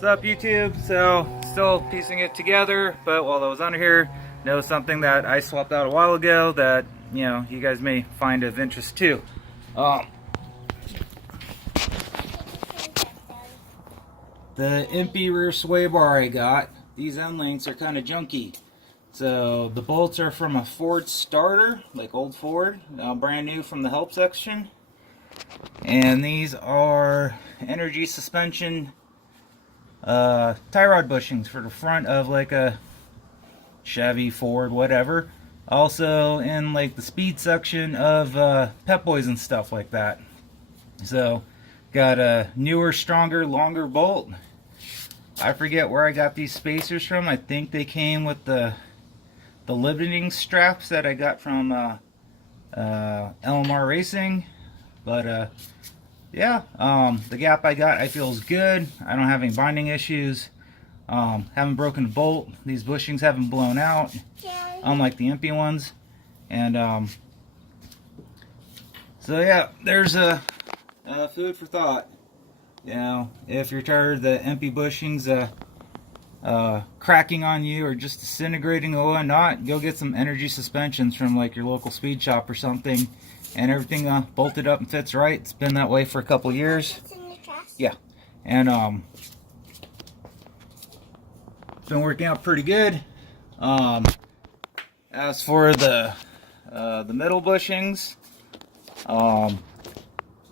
What's up, YouTube? So, still piecing it together, but while I was under here, know something that I swapped out a while ago that, you know, you guys may find of interest too. The empi rear sway bar I got, these end links are kind of junky. So, the bolts are from a Ford starter, like old Ford, brand new from the help section. And these are energy suspension tie rod bushings for the front of like a Chevy, Ford, whatever. Also in like the speed section of Pep Boys and stuff like that. So got a newer, stronger, longer bolt. I forget where I got these spacers from. I think they came with the limiting straps that I got from LMR Racing. But yeah, the gap I got I feel is good. I don't have any binding issues. Haven't broken a bolt. These bushings haven't blown out, unlike the empi ones. And so yeah, there's a food for thought. You know, if you're tired of the empi bushings cracking on you or just disintegrating or whatnot, go get some energy suspensions from like your local speed shop or something. And everything bolted up and fits right. It's been that way for a couple years. It's in the trash. Yeah, and it's been working out pretty good. As for the middle bushings,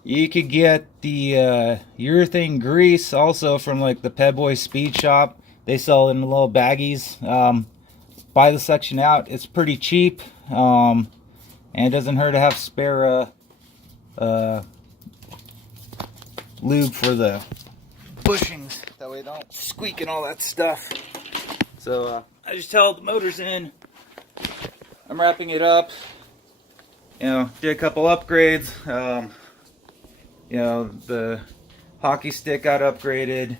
you could get the urethane grease also from like the Pep Boys speed shop. They sell it in little baggies. Buy the section out. It's pretty cheap. And it doesn't hurt to have spare lube for the bushings. That way they don't squeak and all that stuff. So I just held the motors in. I'm wrapping it up. You know, did a couple upgrades. You know, the hockey stick got upgraded.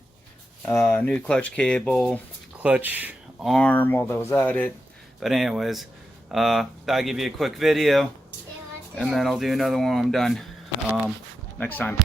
New clutch cable, clutch arm while I was at it. But anyways, I'll give you a quick video, and then I'll do another one when I'm done next time.